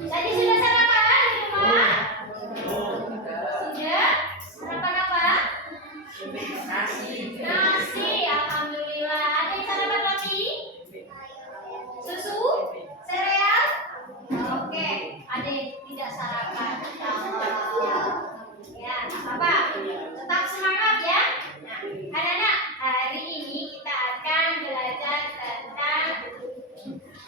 Tadi sudah sarapan di rumah? Sudah? Sarapan apa? Nasi, alhamdulillah. Ada yang sarapan roti? Susu? Sereal? Oke, ada yang tidak sarapan. Ya, apa-apa. Tetap semangat ya. Nah, anak-anak, hari ini kita akan belajar tentang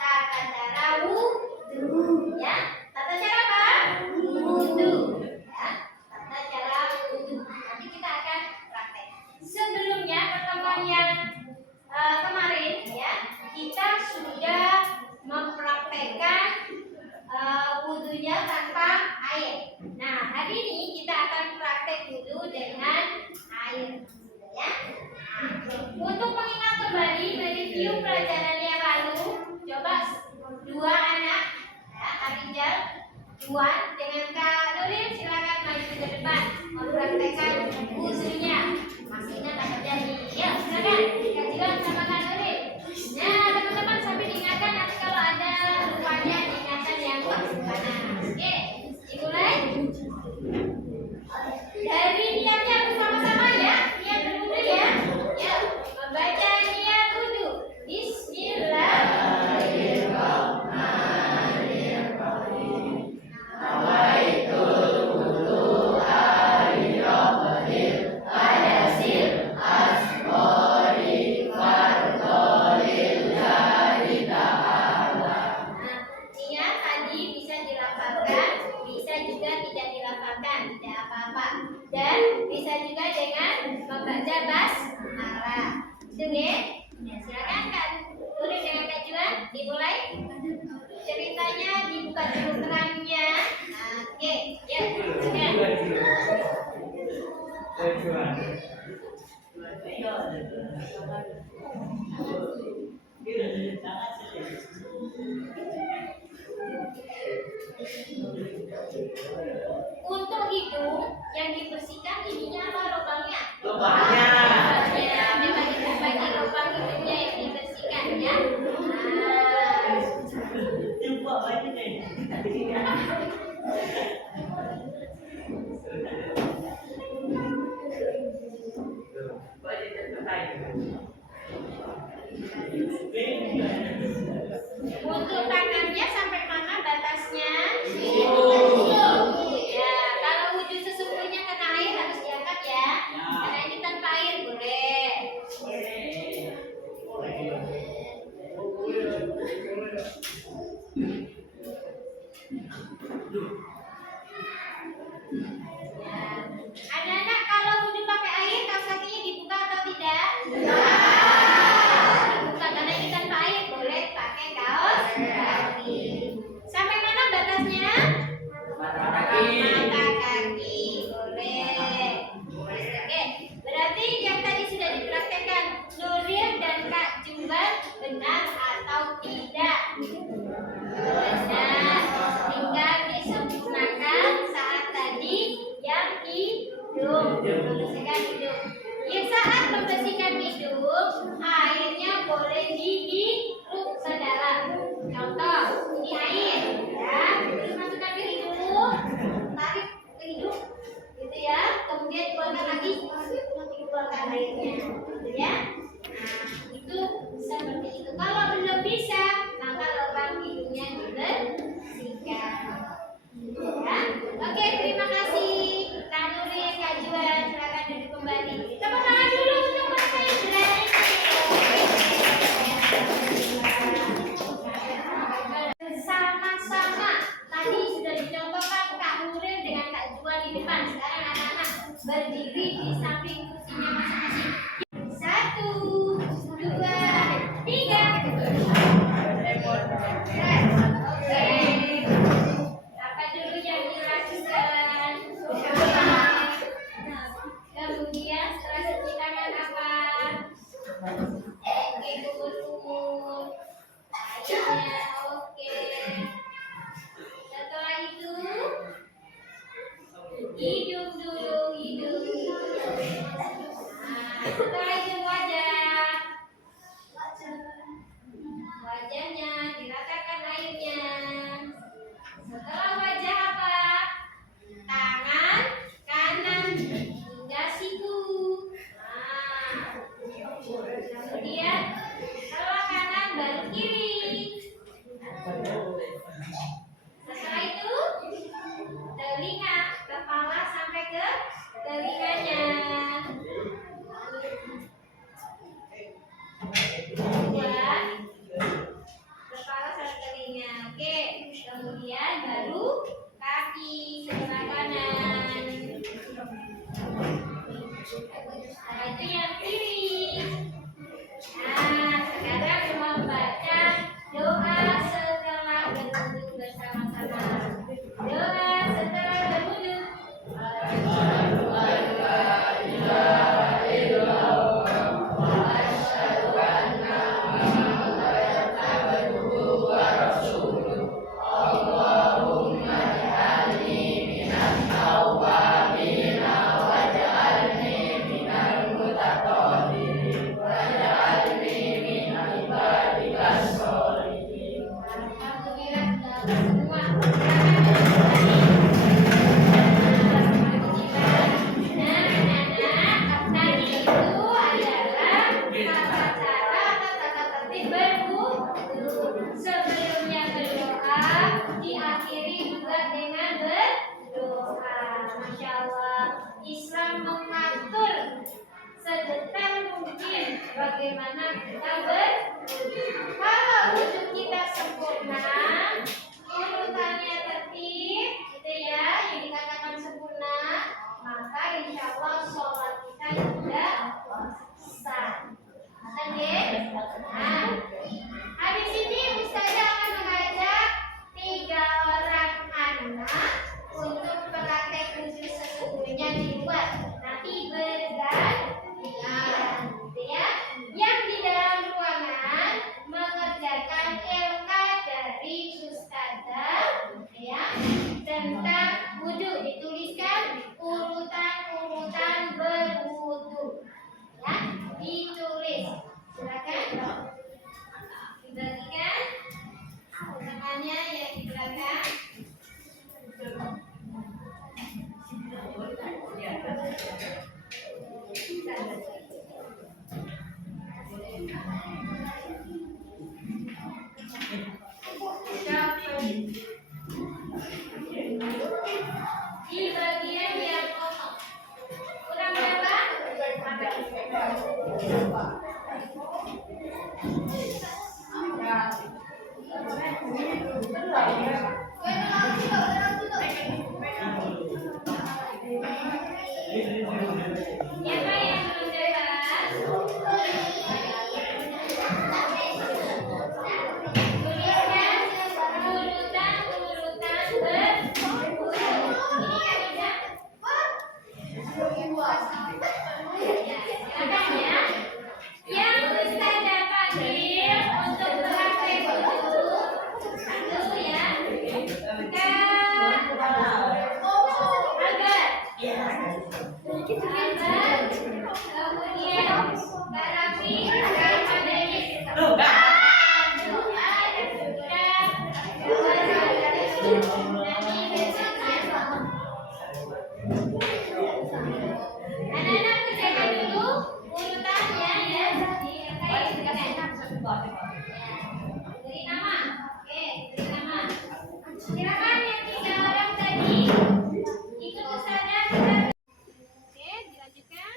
tata cara wudhu. Ya, tata cara apa? Wudhu. Ya, tata cara wudhu. Nanti kita akan praktek. Sebelumnya pertemuan yang kemarin ya, kita sudah mempraktekkan wudhunya tanpa air. Nah, hari ini kita akan praktek wudhu dengan air. Ya. Untuk mengingat kembali, mereview pelajaran yang lalu, coba dua anak, ya, Arijal, Juan, dengan Kak Nuril, silakan maju ke depan mempraktekkan wudhunya. Masih ingat apa jadi? Ya, silakan Kak Juan sama Kak Nuril. Nah, teman-teman sambil diingatkan nanti kalau ada lupanya diingatkan yang mana. Oke, dimulai. Dari niatnya bersama-sama ya, niat berwudhu ya. Ya, membaca niat wudhu. Bismillahirrahmanirrahim. Nawaitul wudu'a lirabbil qadasil asghari fardholillahi ta'ala. Nah, niat tadi bisa dilafalkan, bisa juga tidak dilafalkan, tidak apa-apa. Dan bisa juga dengan membaca basmalah. Itu ya. Ya, silakan Kak Nuril dengan Kak Juan dimulai. Ceritanya dibuka dulu kerannya. Oke, ya. Untuk hidung yang dibersihkan ininya apa lubangnya? Lubangnya. Ya, memang itu bagi lubang hidungnya yang dibersihkan ya. Untuk tangannya sampai mana batasnya? Ya, kalau wudhu sesungguhnya kena air harus diangkat ya. Karena ini tanpa air boleh. Ya. Anak-anak kalau wudhu pakai air kaos kakinya dibuka atau tidak? Dibuka karena ini tanpa air boleh pakai kaos kaki. Sampai mana batasnya? Mata kaki boleh. Oke, berarti yang tadi sudah dipraktekkan Nuril dan Kak Juan benar atau tidak? Benar. Tinggal disempurnakan saat tadi yang hidung, membersihkan hidung. Ya, saat membersihkan hidung, airnya boleh dihirup ke dalam. Contoh, ini air, ya, terus masukkan ke hidung, tarik ke hidung, gitu ya. Kemudian dikeluarkan lagi, dikeluarkan airnya, gitu ya. Nah, itu seperti itu. Kalau belum bisa, maka lubang hidungnya dibersihkan. Ya. Oke, terima kasih Kak Nuril, Kak Juan, silakan duduk kembali. Tepuk tangan dulu untuk mereka yang berani. Bersama-sama. Tadi sudah dicontohkan Kak Nuril dengan Kak Juan di depan. Sekarang anak-anak berdiri di samping kursinya masing-masing. 1, 2, 3. Oke. Apa dulu yang dilakukan? Kemudian setelah cuci tangan apa? Oke, kumur-kumur. Airnya oke. Setelah itu hidung dulu, hidung. Setelah itu yang kiri. Nah, sekarang membaca doa setelah berwudu bersama-sama. Doa setelah berwudu. Alhamdulillah sudah semua. Nah, anak-anak, tadi itu adalah tata cara atau tata tertib berwudu. Sebelumnya berdoa, diakhiri juga dengan berdoa. Masya Allah, Islam mengatur sedetail mungkin bagaimana kita berwudu. Kalau wudhu kita sempurna, urutannya tertib, gitu ya, yang dikatakan sempurna, maka insya Allah sholat kita juga sah. Oke? Nah, habis ini Ustazah akan mengajak 3 orang anak untuk praktek wudhu sesungguhnya di luar. Nanti bergantian, gitu ya. Yang di dalam ruangan mengerjakan LK dari Ustazah, ya, tentang wudhu. Dituliskan urutan-urutan berwudhu, ya, ditulis. Silakan dibagikan tangannya yang di belakang. Di bagian yang kosong. Kurang berapa? Siapa yang belum jelas? Tuliskan urutan-urutan berwudhu. Ini kan bisa? Ya, silakan ya. Yang Ustazah panggil untuk praktek wudhu. Satu ya. Agar. Kemudian Kak Raffi, Kak Fadeli. Anak-anak kerjakan dulu urutannya ya. Beri nama. Oke, beri nama. Silakan yang 3 orang tadi ikut Ustazah kita. Oke, dilanjutkan.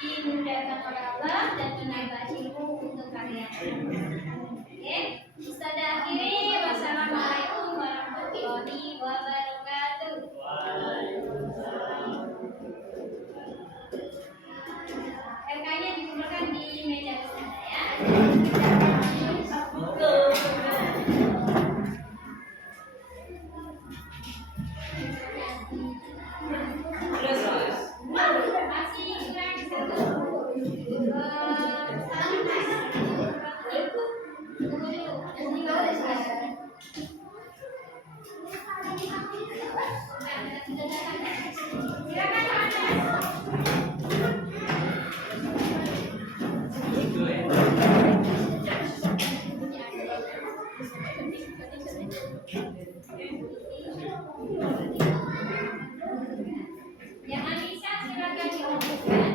dimudahkan oleh Allah dan menambah ilmu untuk kalian. Oke, Ustazah akhiri. Wassalamualaikum warahmatullahi wabarakatuh. RK-nya dikumpulkan di meja Ustazah ya. Masih kurang satu. Yang Anissa silakan diumumkan.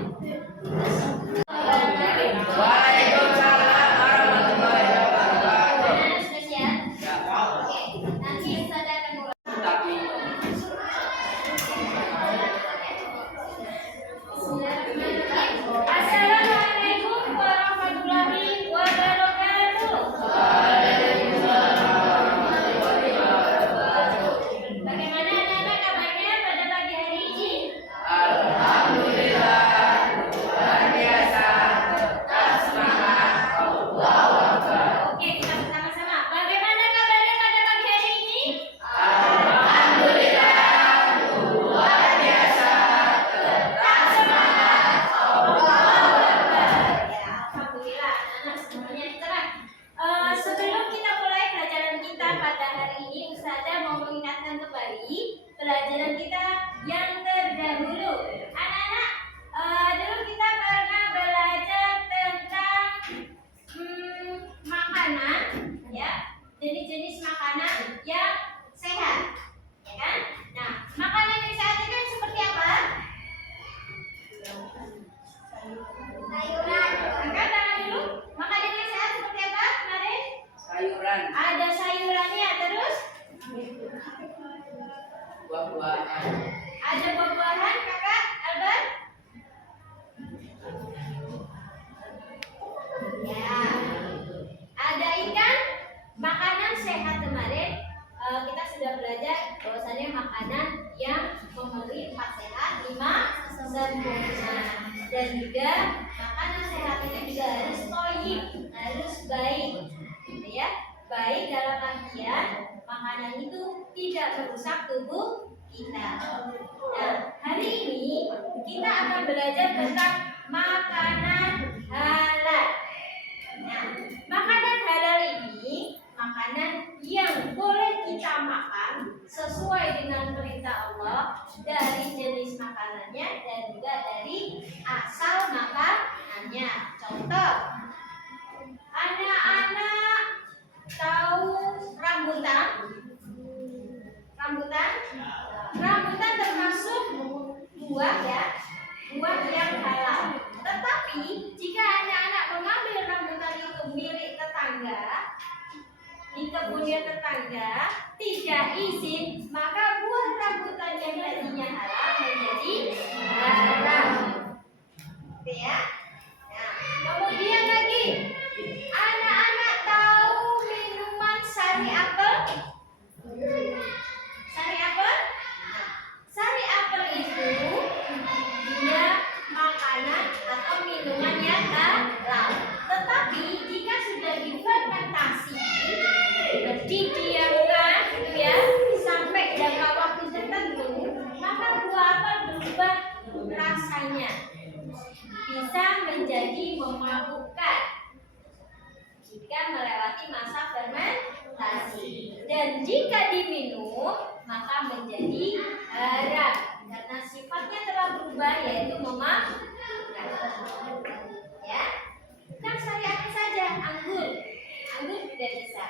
Assalamualaikum warahmatullahi wabarakatuh. Bagaimana anak-anak kabarnya pada pagi hari ini? Oke, kita bersama-sama. Bagaimana kabarnya pada pagi hari ini? Ya, alhamdulillah, anak-anak semuanya cerah. Sebelum kita mulai pelajaran kita pada hari ini, Ustazah mau mengingatkan kembali pelajaran kita yang terdahulu. Anak-anak, dulu kita pernah belajar tentang makanan, ya, jenis-jenis makanan yang sehat, ya kan? Nah, makanan yang sehat itu kan seperti apa? Sayuran. Angkat tangan dulu. Makanan yang sehat seperti apa kemarin? Sayuran, Ada sayurannya, terus buah-buahan, ada buah-buahan, kakak Albert? Ya. Ada ikan, makanan sehat kemarin. Kita sudah belajar bahwasannya makanan yang memenuhi 4 sehat, 5 sempurna. Dan juga makanan sehat itu juga harus thayyib, harus baik, gitu ya. Baik dalam artian makanan itu tidak merusak tubuh kita. Nah, hari ini kita akan belajar tentang makanan halal. Nah, makanan halal ini makanan yang boleh kita makan sesuai dengan perintah Allah dari jenis makanannya dan juga dari asal makanannya. Contoh, anak-anak tahu rambutan? Rambutan? Rambutan termasuk buah ya, buah yang halal. Tetapi jika anak-anak mengambil rambutan itu milik tetangga, di kebunnya tetangga tidak izin, maka buah rambutan yang tadinya halal menjadi haram. Gitu ya. Nah, kemudian lagi anak-anak tahu minuman sari apel? Sari apel? Nah, sari apel itu dia makanan atau minuman yang halal. Tetapi jika sudah difermentasi, didiamkan gitu ya sampai jangka waktu tertentu, maka buah apel berubah rasanya, bisa menjadi memabukkan jika melewati masa fermentasi. Dan jika diminum maka menjadi haram karena sifatnya telah berubah, yaitu memabukkan. Ya, bukan sari apel saja, anggur juga bisa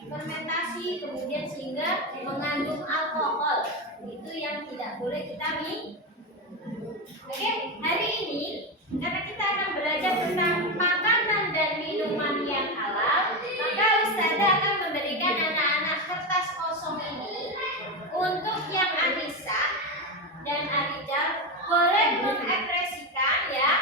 fermentasi kemudian sehingga mengandung alkohol, itu yang tidak boleh kita minum. Oke, hari ini karena kita akan belajar tentang makanan dan minuman yang halal, maka Ustazah akan memberikan anak-anak kertas kosong ini untuk yang Anissa dan Arijal boleh mengekspresikan ya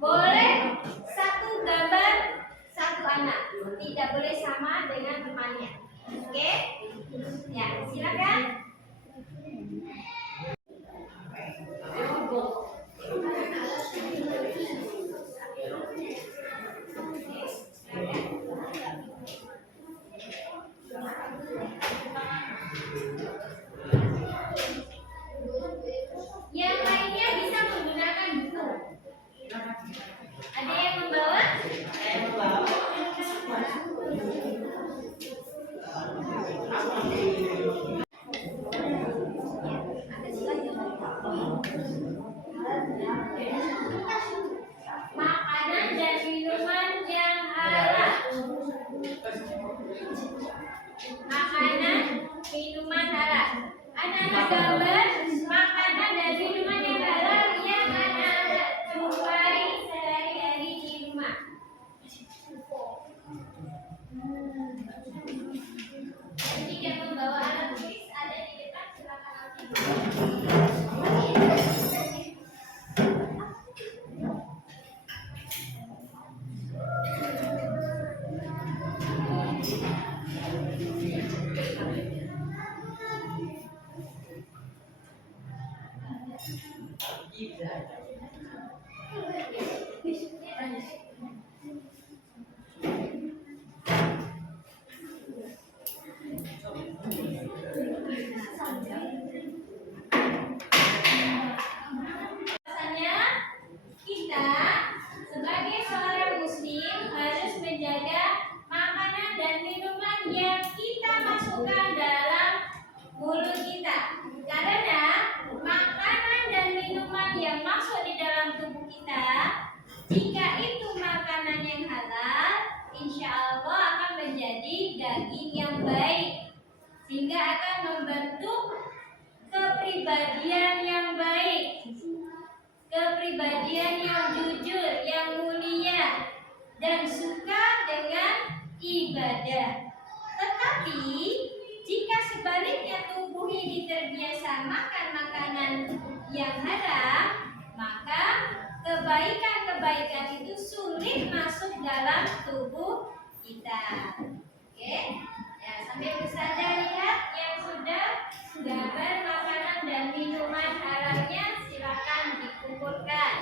boleh satu gambar satu anak, tidak boleh sama dengan temannya. Oke? Ya, silakan. Yang lainnya bisa menggunakan buku. Ada yang membawa? Makanan dan minuman yang halal. Makanan, minuman halal. Anak-anak gambar makanan dan minuman yang halal yang anak-anak jumpai sehari-hari di rumah. Jika membawa alat tulis ada di depan, silakan ambil. Bahwasanya kita sebagai seorang muslim harus menjaga makanan dan minuman yang kita masukkan dalam mulut kita. Karena makanan dan minuman yang masuk di dalam tubuh kita, jika itu makanan yang halal, insya Allah akan menjadi daging yang baik, sehingga akan membentuk kepribadian yang baik, kepribadian yang jujur, yang mulia, dan suka dengan ibadah. Tetapi jika sebaliknya tubuh ini terbiasa makan makanan yang haram, maka kebaikan-kebaikan itu sulit masuk dalam tubuh kita. Oke? Ya, sambil Ustazah lihat yang sudah gambar makanan dan minuman halalnya, silakan dikumpulkan.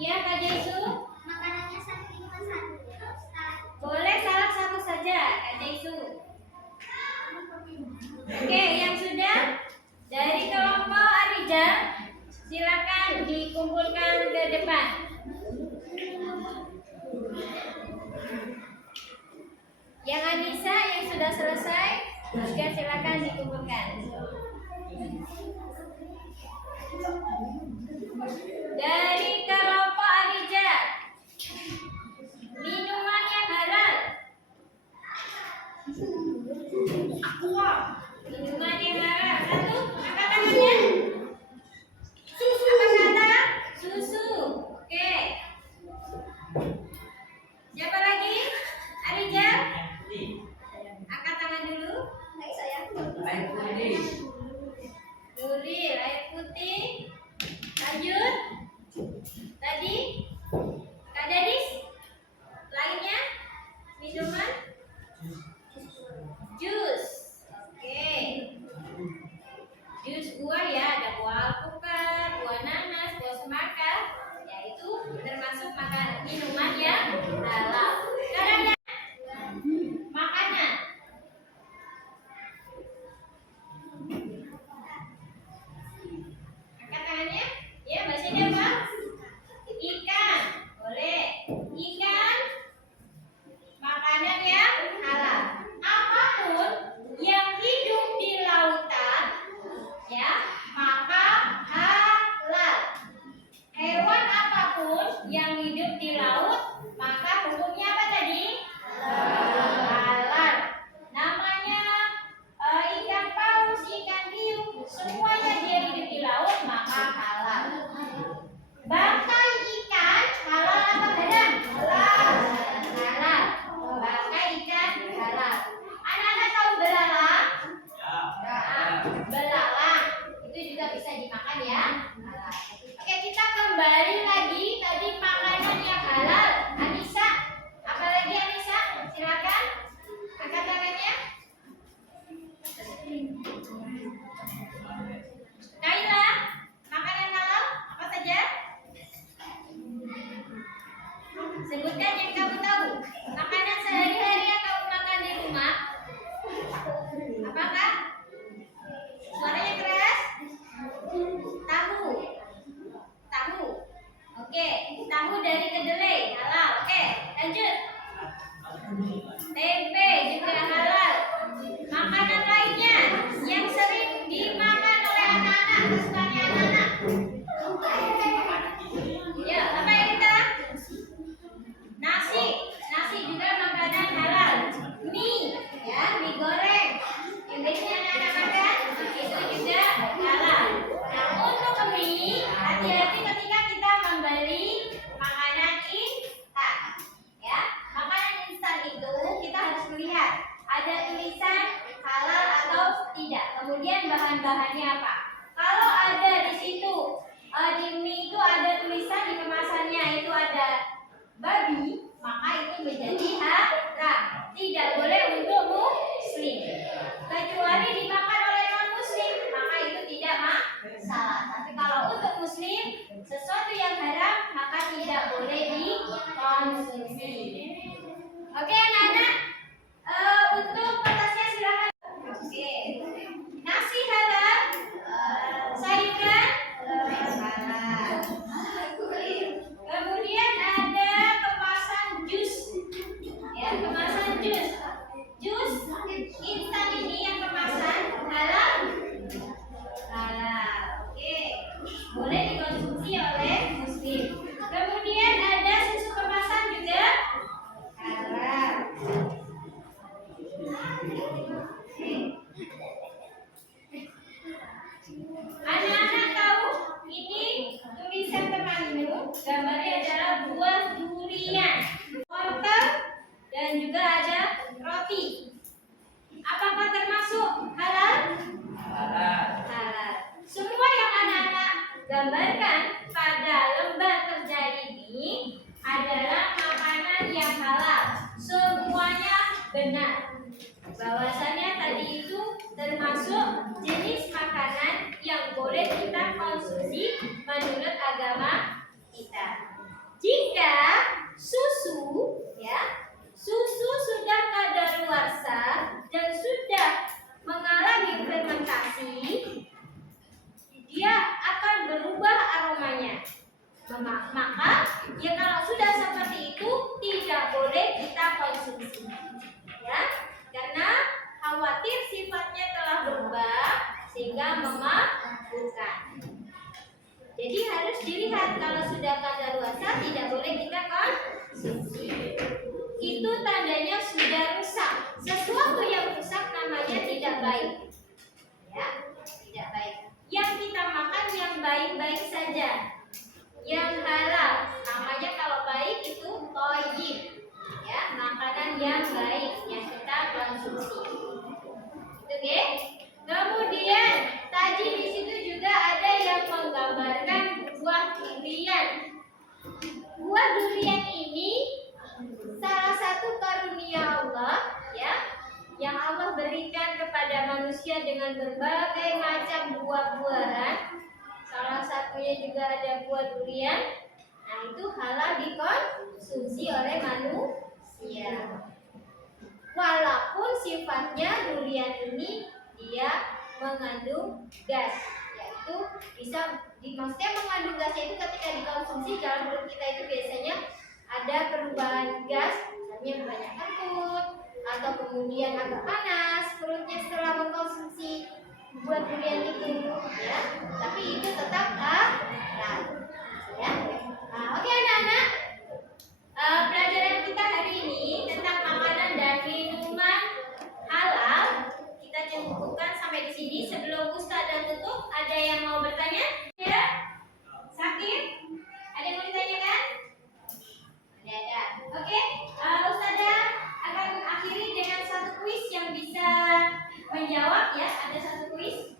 Ya, Kak Jaisu, Makanannya satu, minuman satu. boleh salah satu saja, Kak Jaisu. Oke, yang sudah dari kelompok Arijal, silakan dikumpulkan ke depan. Yang Anissa yang sudah selesai, juga silakan dikumpulkan. Dari kelompok Arijal, minuman yang halal. Minuman yang halal. Satu, angkat tangannya. Apa kata? Susu. Oke. Siapa lagi? Arijal. Angkat tangan dulu. Baik, saya. Air putih. Nuril, air putih. Lanjut. Tadi Kak Dadis. Lainnya minuman jus. Oke. Jus buah ya, ada buah alpukat, buah nanas, buah semangka. Ya, itu termasuk makan minuman yang halal. Sekarang ya, makanan. belalang. Itu juga bisa dimakan ya. Oke, kita kembali lagi tadi makanan yang halal. Anissa, apa lagi Anissa? Silakan angkat tangannya. Kaila, makanan halal apa saja? Sebutkan yang kamu tahu. Makanan sehari-hari yang kamu makan di rumah. Apakah? Suaranya keras? Tahu. Tahu. Oke, tahu dari kedelai halal. Oke, lanjut. Tempe juga halal. Makanan lainnya yang sering dimakan oleh anak-anak, kesukaannya anak-anak. Ya, apa yang kita? Nasi. Nasi juga makanan halal. Mie, ya, mie goreng. Yang biasanya anak-anak makan itu juga halal. Nah, untuk mie, hati-hati ketika kita membeli makanan instan. Ya, makanan instan itu kita harus melihat ada tulisan halal atau tidak. Kemudian bahan-bahannya apa? Kalau ada di situ di mie itu ada tulisan di kemasannya itu ada babi, maka itu menjadi haram. Tidak boleh untuk muslim. Kecuali dimakan oleh non muslim, maka itu tidak masalah. Tapi kalau untuk muslim, sesuatu yang haram maka tidak boleh dikonsumsi. Oke anak-anak, untuk kertasnya silakan. Oke, nasi halal, sayuran halal. Kemudian ada kemasan jus, ya kemasan jus. Jus instan ini yang kemasan halal, halal. Oke, boleh dikonsumsi oleh muslim. Kemudian ada susu kemasan juga halal. Anak-anak tahu ini tulisan temanmu, gambarnya adalah buah durian, wortel, dan juga ada roti. Apakah termasuk halal? Halal. Halal. Semua yang anak-anak gambarkan pada lembar kerja ini adalah makanan yang halal. Semuanya benar. Bahwasanya tadi itu termasuk jenis makanan yang boleh kita konsumsi menurut agama kita. Jika susu, ya, susu sudah kadaluarsa dan sudah mengalami fermentasi, dia akan berubah aromanya. Maka, ya kalau sudah seperti itu tidak boleh kita konsumsi. Ya, karena khawatir sifatnya telah berubah sehingga memabukkan. Jadi harus dilihat kalau sudah kadaluarsa tidak boleh kita konsumsi. Itu tandanya sudah rusak. Sesuatu yang rusak namanya tidak baik. Ya, tidak baik. Yang kita makan yang baik-baik saja. Yang halal. Namanya kalau baik itu thayyib. Ya, makanan yang baik yang kita konsumsi. Oke. Kemudian tadi di situ juga ada yang menggambarkan buah durian. Buah durian ini salah satu karunia Allah, ya, yang Allah berikan kepada manusia dengan berbagai macam buah-buahan. Salah satunya juga ada buah durian. Nah, itu halal dikonsumsi oleh manusia. Walaupun sifatnya durian ini dia mengandung gas, yaitu bisa maksudnya mengandung gasnya itu ketika dikonsumsi dalam perut kita itu biasanya ada perubahan gas, misalnya banyak kentut atau kemudian agak panas perutnya setelah mengkonsumsi buah durian itu, ya. Tapi itu tetap halal, ya. Nah, oke anak-anak. Pelajaran kita hari ini tentang makanan dan minuman halal kita cukupkan sampai di sini. Sebelum Ustazah tutup, ada yang mau bertanya? Ya? Sakit? Ada yang mau ditanyakan? Ada. Oke, Ustazah akan akhiri dengan satu kuis yang bisa menjawab, ya. Ada satu kuis.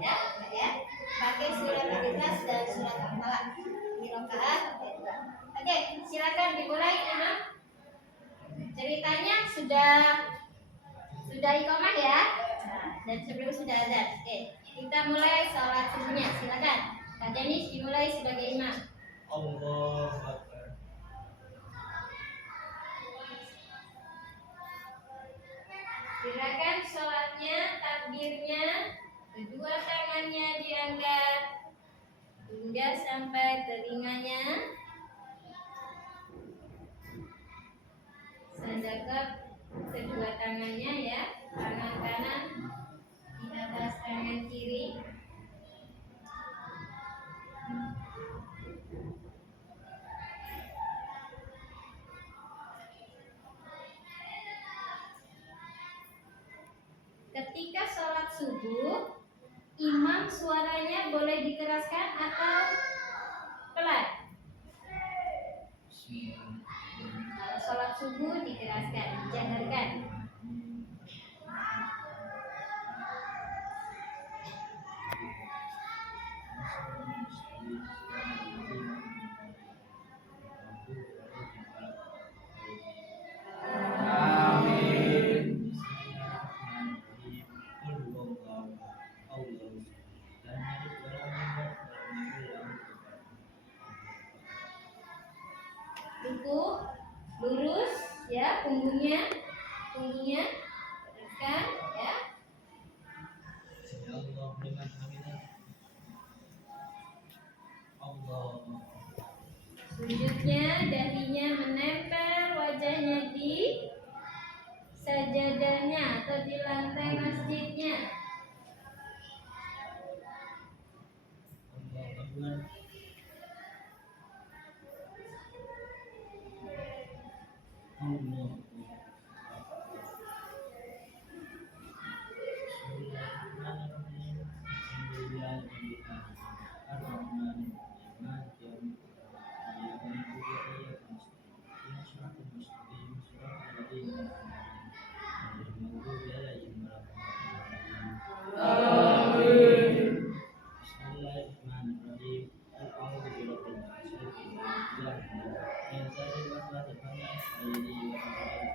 Ya, ya. Pakai surat Al-Ikhlas dan surat Al-Falaq di rakaat kedua. Oke, silakan dimulai Imam. Ceritanya sudah iqamah ya. Nah, dan sebelum sudah azan. Oke, kita mulai sholat subuhnya. Silakan. Kak Janis dimulai sebagai imam. Allahu Akbar. Gerakan sholatnya, takbirnya, kedua tangannya diangkat hingga sampai telinganya. Sedekap kedua tangannya ya, tangan kanan di atas tangan kiri. Ketika sholat subuh, imam suaranya boleh dikeraskan atau pelan? Kalau sholat subuh dikeraskan, dijaharkan. Amin. Ruku, lurus ya, punggungnya teruskan ya. Allah liman hamidah. Allah. Sujudnya dahinya menempel wajahnya di sajadahnya atau di lantai masjidnya. Allah Akbar. Allah. Bismillahirrahmanirrahim. Alhamdulillahirrahmanirrahim. Maliki yaumiddin. Iyyaka na'budu wa iyyaka nasta'in. Ihdinas siratal mustaqim. Siratal ladzina an'amta 'alaihim ghairil maghdubi 'alaihim waladdallin. Bismillahirrahmanirrahim. Qul a'udzu birabbil falaq, min syarri waswasil khannas, alladzi yuwaswisu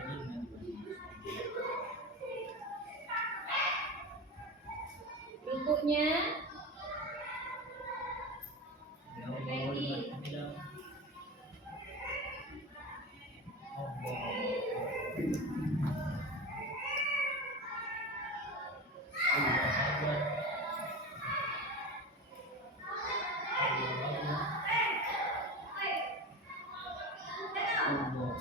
fi suduril Rukuknya Allahu liman hamidah. Allahu Akbar. Allahu Akbar. Allah.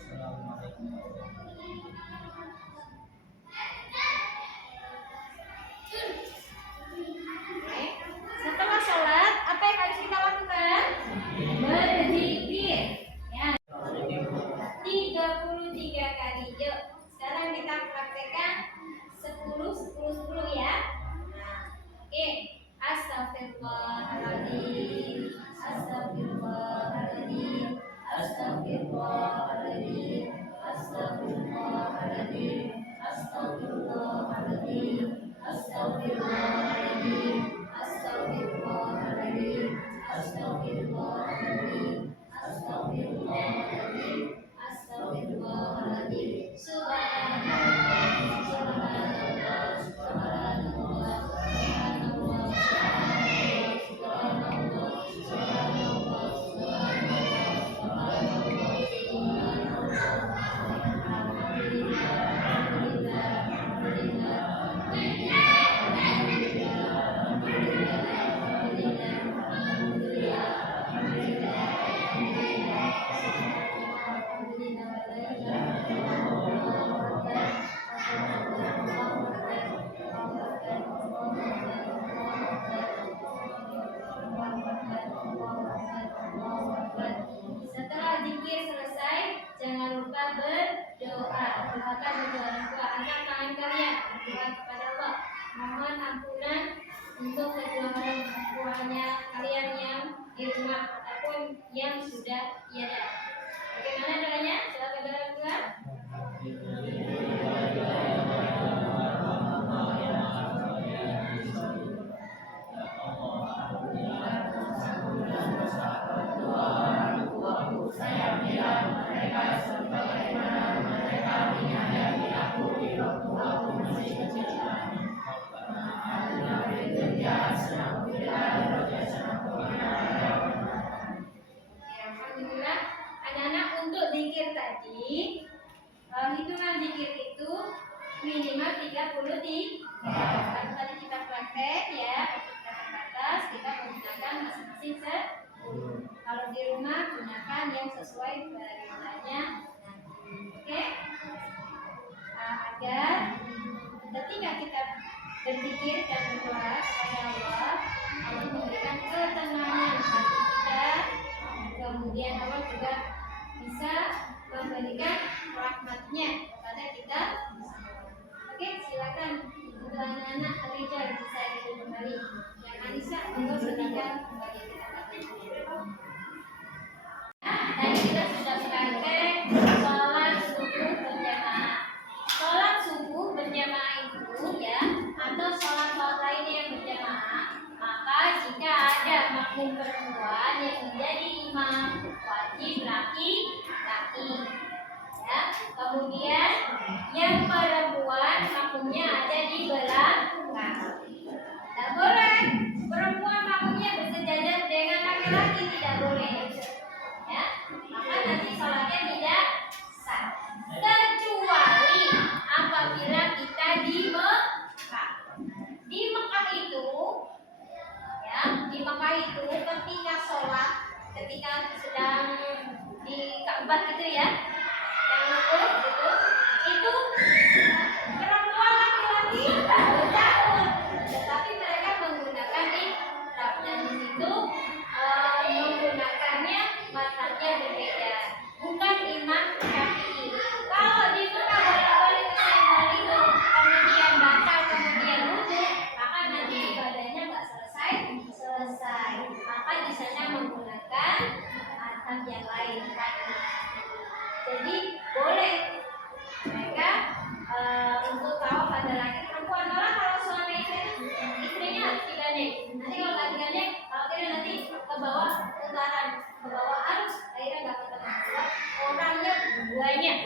Assalamualaikum warahmatullahi wabarakatuh. Oke. Setelah sholat, apa yang di rumah ataupun yang sudah tiada. Bagaimana doanya? Silakan orang tua. Alhamdulillah, anak-anak untuk zikir tadi, hitungan zikir itu minimal 30 Kalau tadi kita praktek ya, kita terbatas, kita menggunakan masing-masing kalau di rumah gunakan yang sesuai perintahnya. Oke? Agar ketika kita berzikir dan berdoa kepada Allah, Allah memberikan ketenangan hati kita. Kemudian Allah juga bisa memberikan rahmatnya kepada kita. Oke, silakan untuk anak-anak Rijal bisa duduk kembali. Yang Anissa untuk sedikit bagi kita. Tadi kita sudah praktek sholat subuh berjamaah. Sholat subuh berjamaah itu ya, atau sholat lainnya yang berjamaah. Maka jika ada makmum perempuan yang menjadi imam, wajib laki-laki. Ya, kemudian yang perempuan makmumnya ada di belakang. Tidak boleh perempuan makmumnya bersejajar dengan laki-laki, tidak boleh. Ya, maka nanti sholatnya tidak sah. Kecuali apabila kita di Mekah. Di Mekah itu, ya, di Mekah itu ketika sholat, ketika sedang di Ka'bah gitu ya, yang rukuk gitu, itu perempuan laki-laki bercampur, tetapi mereka menggunakan ihrab dan di situ menggunakannya mazhabnya berbeda, bukan Imam Syafi'i. Kalau di Mekah bolak-balik ke sana itu kemudian batal kemudian wudhu, maka nanti ibadahnya nggak selesai. Maka di sana menggunakan mazhab yang lain. Jadi boleh mereka untuk tahu pada laki perempuan. Malah kalau suami istrinya harus digandeng. Nanti kalau nggak digandeng, kalau tidak nanti ke bawah putaran, ke bawah arus, akhirnya nggak ketemu. Orangnya banyak.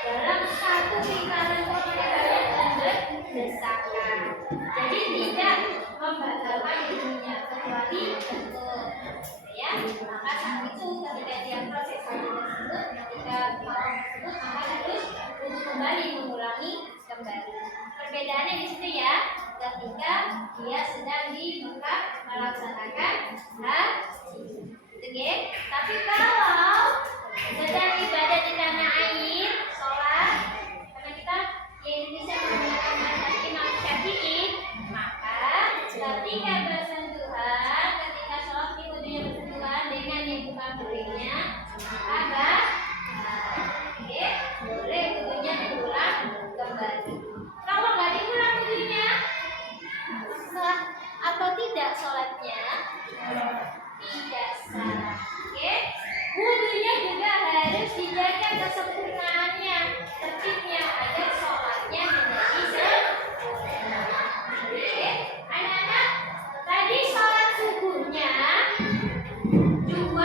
Dalam satu lingkaran orangnya banyak dan berdesakan. Jadi tidak membatalkan ilmunya kecuali betul. Ya, maka saat itu ketika dia proses tersebut, ketika malam tersebut, maka harus untuk kembali mengulangi kembali. Perbedaannya di situ ya, ketika dia sedang di Mekah melaksanakan haji. Oke, tapi kalau sedang ibadah di tanah air, sholat, karena kita di Indonesia menggunakan mazhab Imam Syafi'i, maka ketika bersentuhan, ketika sholat di wudhunya bersentuhan dengan yang bukan bolehnya, maka oke, boleh wudhunya diulang kembali. Kalau nggak diulang wudhunya, sah atau tidak sholatnya? Tidak sah. Oke, wudhunya juga harus dijaga kesempurnaannya, tertibnya agar sholatnya menjadi sempurna. Oke, anak-anak, tadi sholat subuhnya 2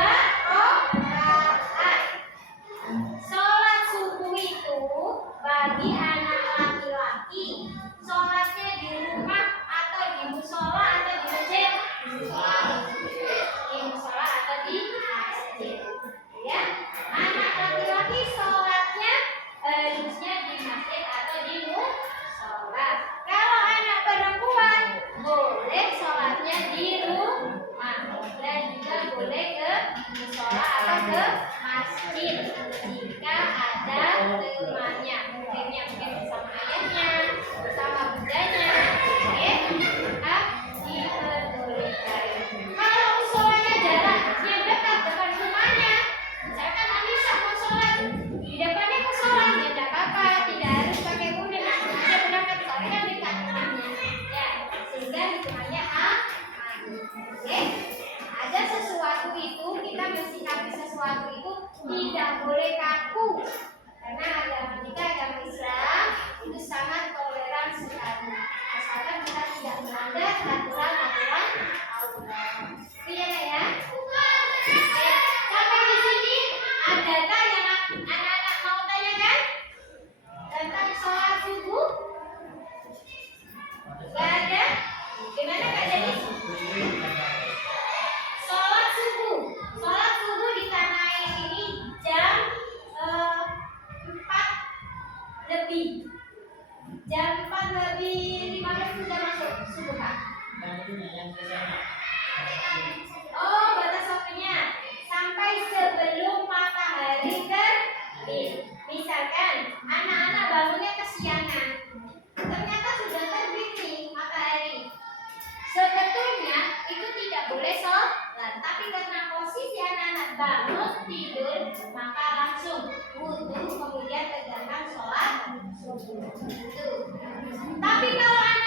rakaat. Sholat subuh itu bagi anak laki-laki, sholatnya di rumah atau di musola atau di masjid? Di musola atau di masjid. Ya, anak laki-laki sholatnya harusnya di masjid atau di musola. Kalau anak perempuan boleh sholatnya di rumah dan juga boleh ke musola atau ke masjid jika ada temannya, mungkin bersama ayahnya, bersama bundanya, oke, maka diperbolehkan. Kalau musolanya jaraknya dekat depan rumahnya, misalkan Anissa mau sholat di depannya ke sholat, ya tidak apa-apa, tidak harus pakai wudhu, langsung aja berangkat, soalnya dekat rumahnya, ya, sehingga hitungannya aman. Oke, sholat. Tapi karena posisi anak-anak bangun tidur, maka langsung wudhu kemudian tegakkan sholat subuh. Gitu. Tapi kalau